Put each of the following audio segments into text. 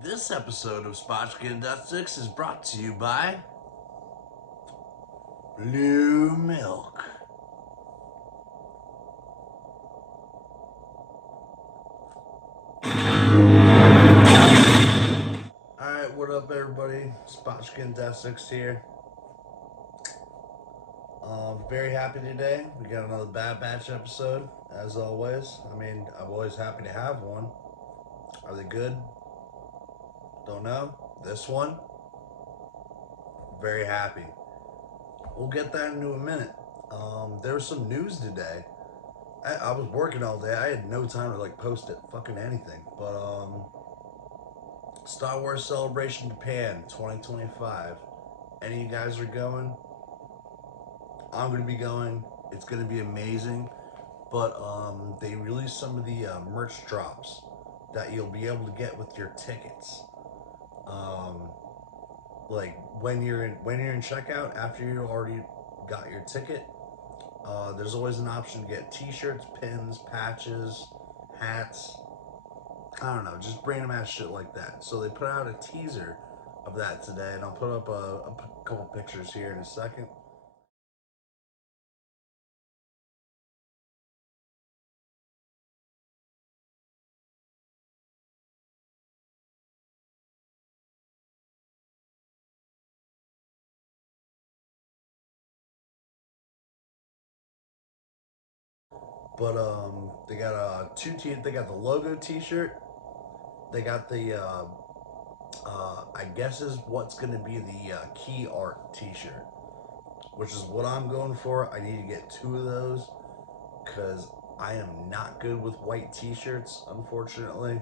This episode of SPOTCHKA and DEATHSTICKS is brought to you by Blue Milk. Alright, what up everybody? SPOTCHKA and DEATHSTICKS here. Very happy today. We got another Bad Batch episode, as always. I mean, I'm always happy to have one. Are they good? Don't know. This one, very happy. We'll get that into a minute. There was some news today. I was working all day. I had no time to post it, fucking anything. But Star Wars Celebration Japan 2025. Any of you guys are going? I'm gonna be going. It's gonna be amazing. But they released some of the merch drops that you'll be able to get with your tickets. Like when you're in checkout after you already got your ticket, there's always an option to get T-shirts, pins, patches, hats. I don't know, just random ass shit like that. So they put out a teaser of that today, and I'll put up a couple pictures here in a second. But they got they got the logo T-shirt. They got the I guess is what's gonna be the key art T-shirt, which is what I'm going for. I need to get 2 of those because I am not good with white T-shirts, unfortunately.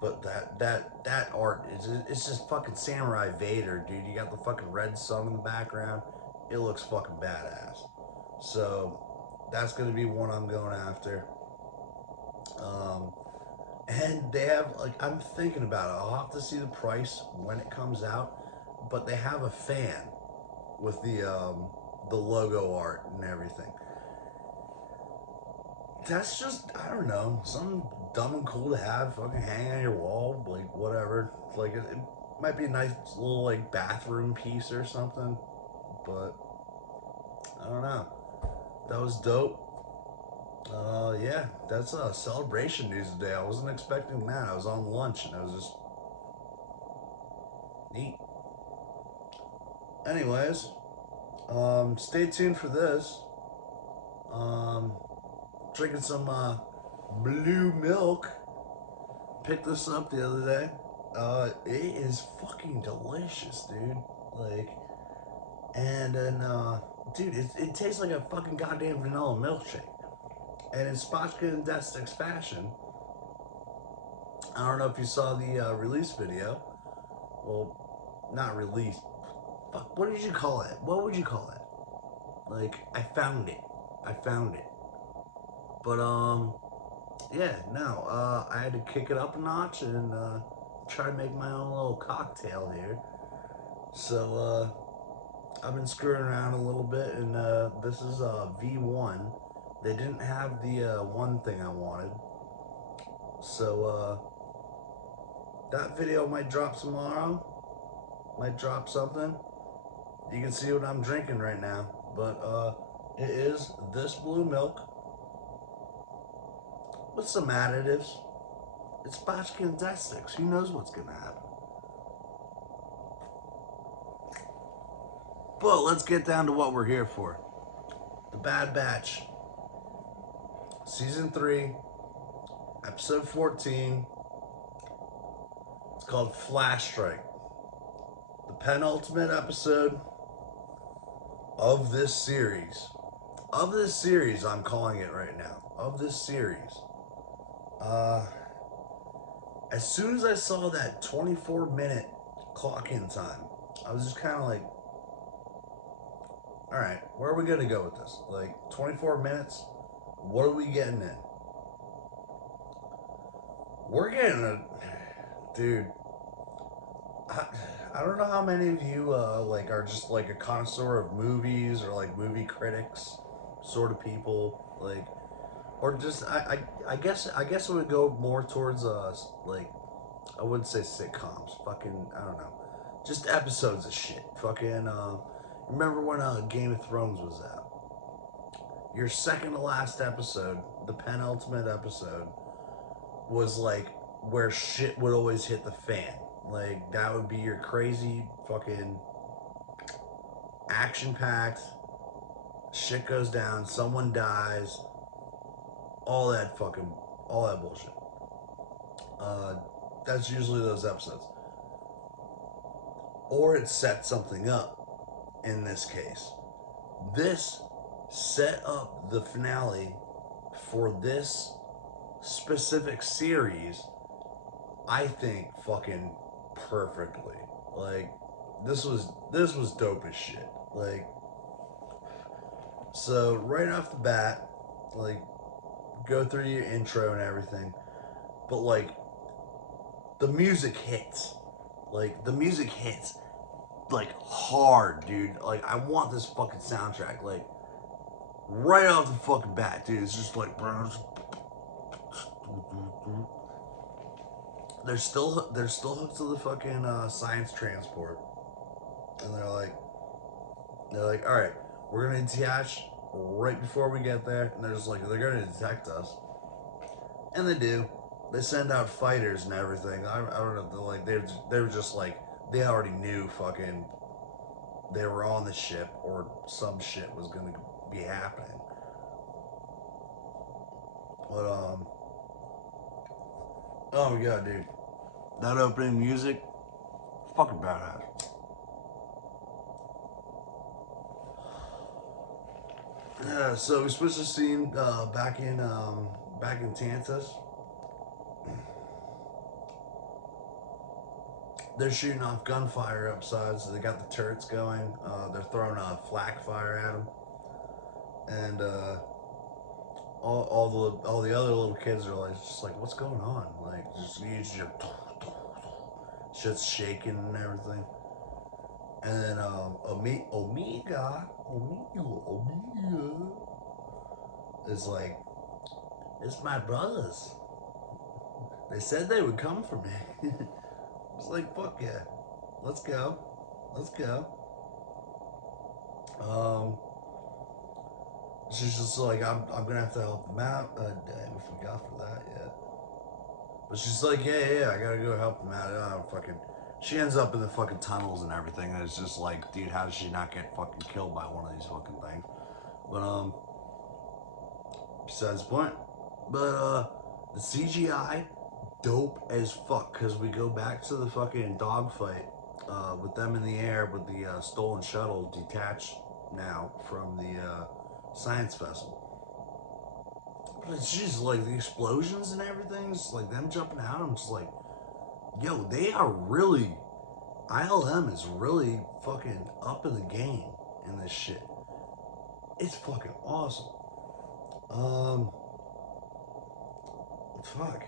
But that art is, it's just fucking Samurai Vader, dude. You got the fucking red sun in the background. It looks fucking badass. So that's gonna be one I'm going after. And they have, I'm thinking about it. I'll have to see the price when it comes out, but they have a fan with the logo art and everything. That's just, I don't know, something dumb and cool to have fucking hang on your wall, like whatever. It might be a nice little bathroom piece or something, but I don't know. That was dope. Yeah, that's celebration news today. I wasn't expecting that. I was on lunch and I was just neat. Anyways, stay tuned for this. Um, Drinking some blue milk. Picked this up the other day. It is fucking delicious, dude. And then, dude, it tastes like a fucking goddamn vanilla milkshake. And in SPOTCHKA and DEATHSTICKS fashion, I don't know if you saw the release video. Well, not release. Fuck, what did you call it? What would you call it? I found it. I found it. But, yeah, no, I had to kick it up a notch and try to make my own little cocktail here. So, I've been screwing around a little bit, and this is V1. They didn't have the one thing I wanted. So, that video might drop tomorrow. Might drop something. You can see what I'm drinking right now. But it is this blue milk with some additives. It's SPOTCHKA and DEATHSTICKS. Who knows what's going to happen? But let's get down to what we're here for. The Bad Batch. Season 3. Episode 14. It's called Flash Strike. The penultimate episode of this series. Of this series, I'm calling it right now. Of this series. As soon as I saw that 24-minute clock-in time, I was just kind of like, all right, where are we going to go with this? 24 minutes? What are we getting in? We're getting a... Dude, I don't know how many of you, are just, a connoisseur of movies or, movie critics sort of people. Or just, I guess it would go more towards, I wouldn't say sitcoms. Fucking, I don't know. Just episodes of shit. Fucking, remember when Game of Thrones was out? Your second to last episode, the penultimate episode, was like where shit would always hit the fan. Like, that would be your crazy fucking action packed, shit goes down, someone dies, all that bullshit. That's usually those episodes. Or it sets something up in this case. This set up the finale for this specific series, I think, fucking perfectly. Like, this was dope as shit. Like, so right off the bat, like, go through your intro and everything, but like, the music hits. Like, the music hits like hard, dude. Like, I want this fucking soundtrack. Like, right off the fucking bat, dude. It's just like, they're still hooked to the fucking science transport, and they're like, all right, we're gonna detach right before we get there, and they're just like, they're gonna detect us, and they do. They send out fighters and everything. I don't know. Like, they were just like, they already knew fucking they were on the ship, or some shit was gonna be happening. But oh my god, dude, that opening music, fucking badass. Yeah, so we switched the scene back in Tantus. They're shooting off gunfire upside, so they got the turrets going. They're throwing a flak fire at them, and all the other little kids are like, just like, what's going on? Like, just shit's shaking and everything. And then Omega is like, it's my brothers. They said they would come for me. It's like, fuck yeah, let's go. She's just like, I'm gonna have to help them out. Damn, if we got for that yet. But she's like, yeah, I gotta go help them out. She ends up in the fucking tunnels and everything, and it's just like, dude, how does she not get fucking killed by one of these fucking things? But besides the point. But the CGI, dope as fuck, because we go back to the fucking dogfight with them in the air with the stolen shuttle detached now from the science vessel. But it's just like the explosions and everything, just like them jumping out. I'm just like, yo, they are really, ILM is really fucking up in the game in this shit. It's fucking awesome. Fuck.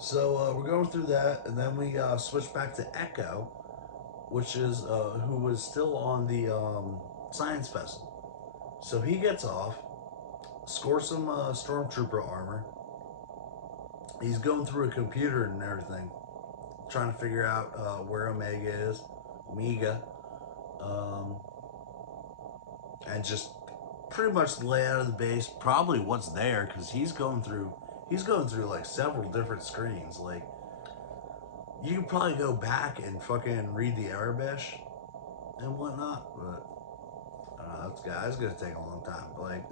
So we're going through that, and then we switch back to Echo, which is who was still on the science vessel. So he gets off, scores some stormtrooper armor. He's going through a computer and everything, trying to figure out where Omega is, and just pretty much the layout of the base, probably what's there, because he's going through like several different screens. Like, you could probably go back and fucking read the Arabish and whatnot, but I don't know, it's gonna take a long time. But like,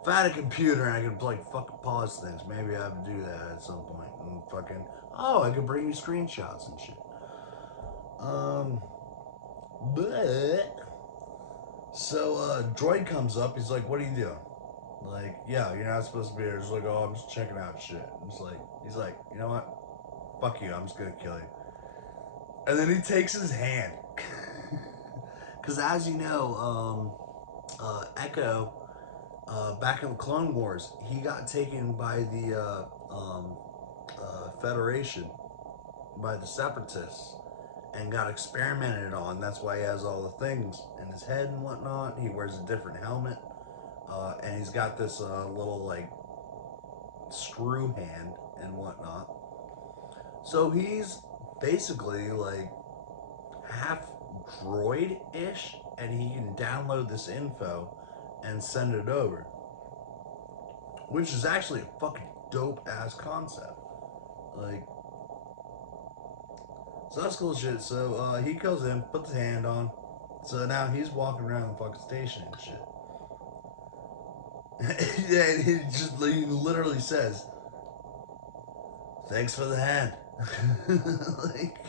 if I had a computer and I could like fucking pause things, maybe I would do that at some point. And fucking, I could bring you screenshots and shit. But so Droid comes up. He's like, "What are you doing?" Like, yeah, you're not supposed to be here. He's like, "Oh, I'm just checking out shit." He's like, you know what? Fuck you. I'm just gonna kill you. And then he takes his hand, because as you know, Echo, back in the Clone Wars, he got taken by the Federation, by the Separatists, and got experimented on. That's why he has all the things in his head and whatnot. He wears a different helmet. And he's got this little like screw hand and whatnot. So he's basically like half droid-ish, and he can download this info and send it over, which is actually a fucking dope ass concept. Like, so that's cool shit. So he goes in, puts his hand on. So now he's walking around the fucking station and shit. Yeah, he literally says, "Thanks for the hand." Like,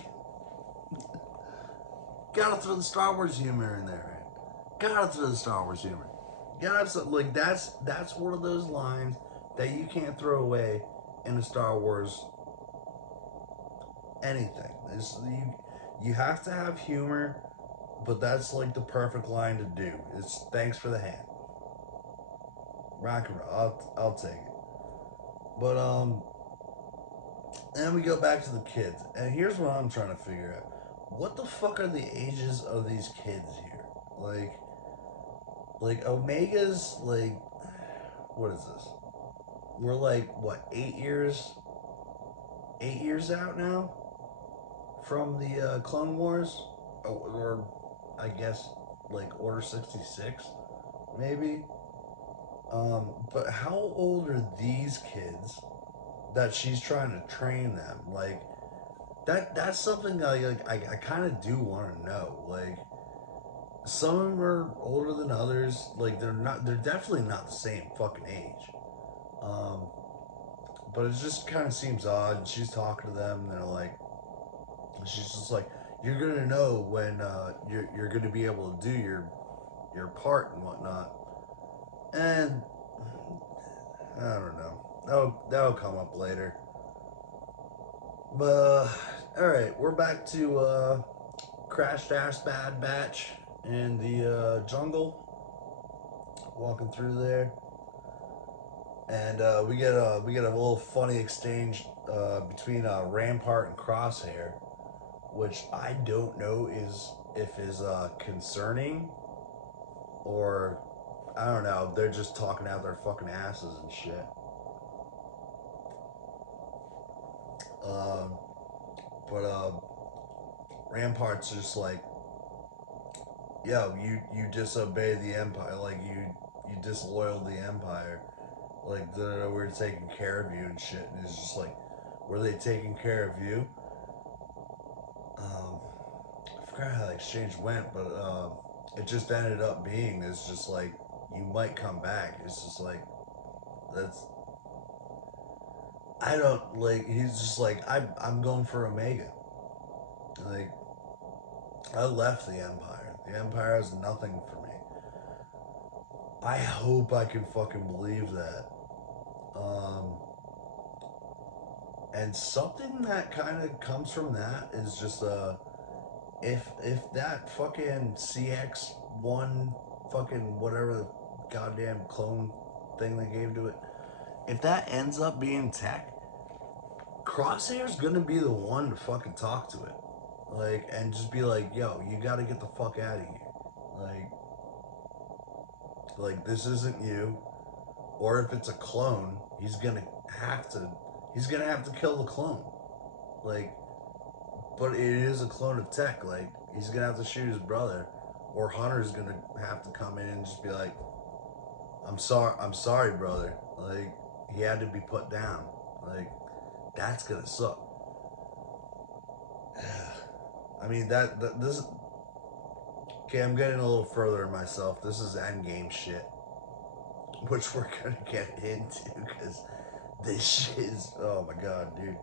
gotta throw the Star Wars humor in there, right? Gotta throw the Star Wars humor. Gotta have something like that's one of those lines that you can't throw away in a Star Wars anything. You have to have humor, but that's like the perfect line to do. It's thanks for the hand. Rock and roll. I'll take it. But then we go back to the kids, and here's what I'm trying to figure out: what the fuck are the ages of these kids here? Like Omega's like, what is this? We're like what, 8 years? 8 years out now from the Clone Wars, or I guess like Order 66, maybe. But how old are these kids that she's trying to train them? Like that's something I kind of do want to know. Like some of them are older than others. Like they're definitely not the same fucking age. Um, but it just kind of seems odd. And she's talking to them, and they're like, she's just like, you're gonna know when you're gonna be able to do your part and whatnot. And I don't know. That'll come up later. But all right, we're back to Crash Dash Bad Batch in the jungle, walking through there, and we get a little funny exchange between Rampart and Crosshair, which I don't know if is concerning, or I don't know. They're just talking out their fucking asses and shit. Um, but Rampart's just like, yo, you disobey the Empire, like you disloyal the Empire, like we're taking care of you and shit. And it's just like, were they taking care of you? Um, I forgot how the exchange went, but it just ended up being, it's just like, you might come back. It's just like, that's, I don't, like, he's just like, I'm going for Omega. Like, I left the Empire. The Empire has nothing for me. I hope I can fucking believe that. Um, and something that kind of comes from that is just if that fucking CX1 fucking whatever the goddamn clone thing they gave to it, if that ends up being tech, Crosshair's gonna be the one to fucking talk to it. Like, and just be like, yo, you gotta get the fuck out of here. Like this isn't you. Or if it's a clone, have to he's gonna have to kill the clone. Like, but it is a clone of tech. Like, he's gonna have to shoot his brother, or Hunter's gonna have to come in and just be like, I'm sorry, brother. Like, he had to be put down. Like, that's gonna suck. I mean, this. Okay, I'm getting a little further in myself. This is endgame shit, which we're gonna get into because this shit is, oh my god, dude.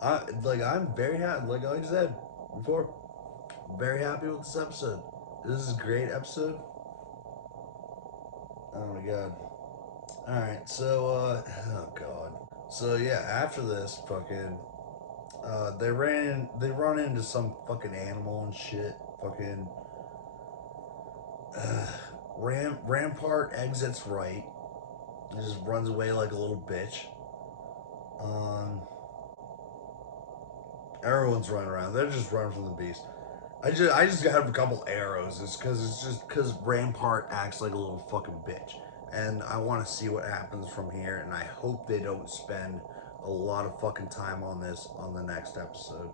I'm very happy. Like I said before, I'm very happy with this episode. This is a great episode. Oh my god. All right, so oh god. So yeah, after this, fucking, they run into some fucking animal and shit. Fucking, Rampart exits right. He just runs away like a little bitch. Um, Everyone's running around. They're just running from the beast. I just got a couple arrows. It's because Rampart acts like a little fucking bitch, and I want to see what happens from here. And I hope they don't spend a lot of fucking time on this on the next episode,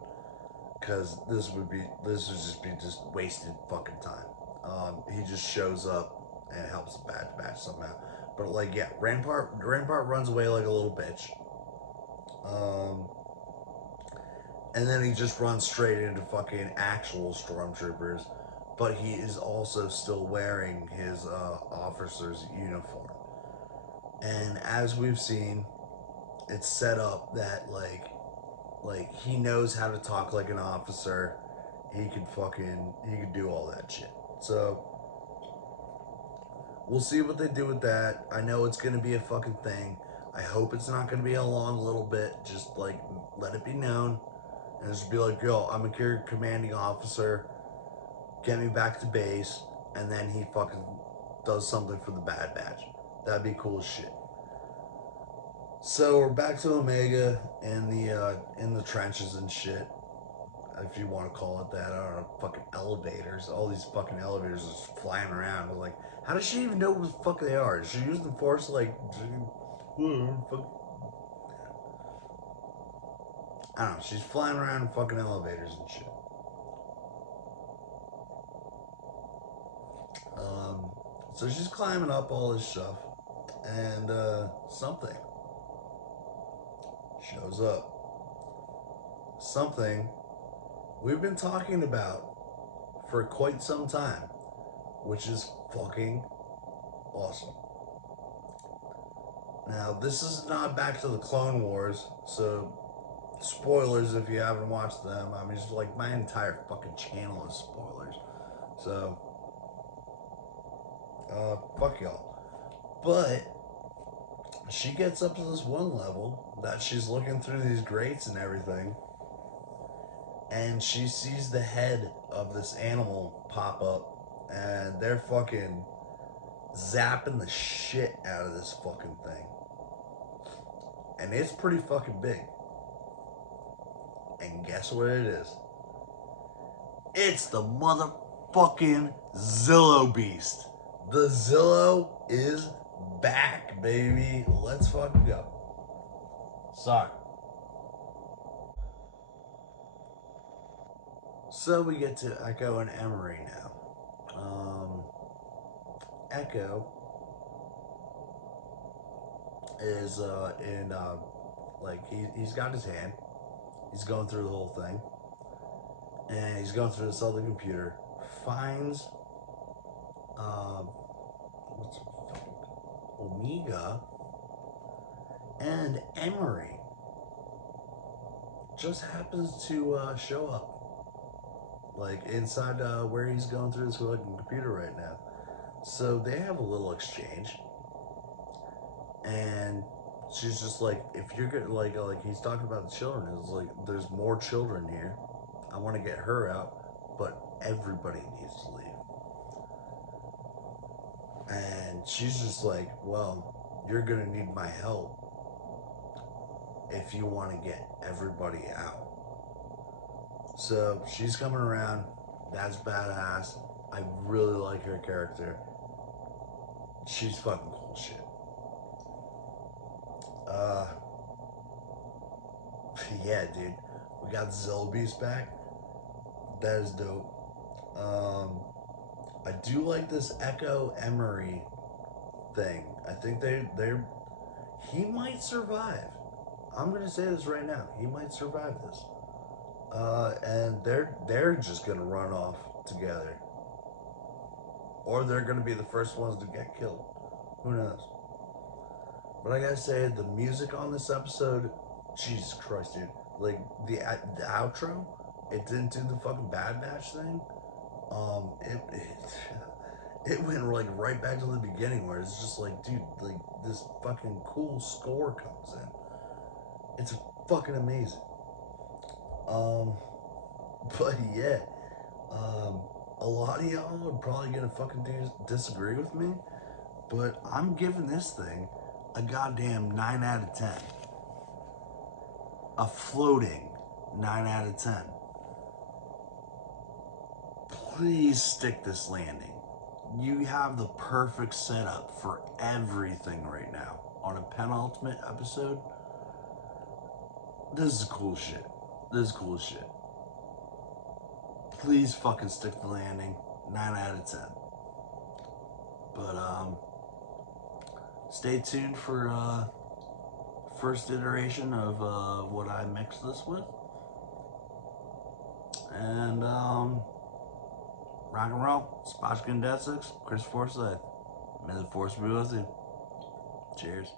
because this would just be wasted fucking time. He just shows up and helps the Bad Batch somehow. But like, yeah, Rampart runs away like a little bitch. And then he just runs straight into fucking actual stormtroopers, but he is also still wearing his officer's uniform. And as we've seen, it's set up that like he knows how to talk like an officer. He could do all that shit. So we'll see what they do with that. I know it's gonna be a fucking thing. I hope it's not gonna be a long little bit. Just like let it be known. And just be like, yo, I'm a commanding officer. Get me back to base. And then he fucking does something for the Bad Batch. That'd be cool as shit. So we're back to Omega in the trenches and shit. If you want to call it that. I don't know, fucking elevators. All these fucking elevators just flying around. I'm like, how does she even know what the fuck they are? Does she use the Force like... I don't know, she's flying around in fucking elevators and shit. So she's climbing up all this stuff, and something shows up. Something we've been talking about for quite some time, which is fucking awesome. Now, this is not back to the Clone Wars, so spoilers if you haven't watched them. I mean, just like my entire fucking channel is spoilers. So, fuck y'all. But she gets up to this one level that she's looking through these grates and everything, and she sees the head of this animal pop up, and they're fucking zapping the shit out of this fucking thing. And it's pretty fucking big. And guess what it is? It's the motherfucking Zillo Beast. The Zillo is back, baby. Let's fucking go. Sorry. So we get to Echo and Emery now. Echo is he's got his hand. He's going through the whole thing. And he's going through this other computer. Finds Omega and Emery. Just happens to show up. Like inside where he's going through this fucking computer right now. So they have a little exchange. And she's just like, if you're good, like he's talking about the children. It's like, there's more children here. I want to get her out, but everybody needs to leave. And she's just like, well, you're gonna need my help if you want to get everybody out. So she's coming around. That's badass. I really like her character. She's fucking cool shit. Yeah, dude. We got Zillo Beast back. That is dope. I do like this Echo Emery thing. I think he might survive. I'm gonna say this right now. He might survive this. And they're just gonna run off together. Or they're gonna be the first ones to get killed. Who knows? But I gotta say, the music on this episode, Jesus Christ, dude. Like, the outro, it didn't do the fucking Bad Batch thing. It went like right back to the beginning where it's just like, dude, like this fucking cool score comes in. It's fucking amazing. But yeah, a lot of y'all are probably gonna fucking disagree with me, but I'm giving this thing a goddamn 9 out of 10. A floating 9 out of 10. Please stick this landing. You have the perfect setup for everything right now. On a penultimate episode, This is cool shit. This is cool shit. Please fucking stick the landing. 9 out of 10. But stay tuned for first iteration of what I mix this with. And rock and roll. SPOTCHKA and DEATHSTICKS. Chris Forsyth. May the force be with you. Cheers.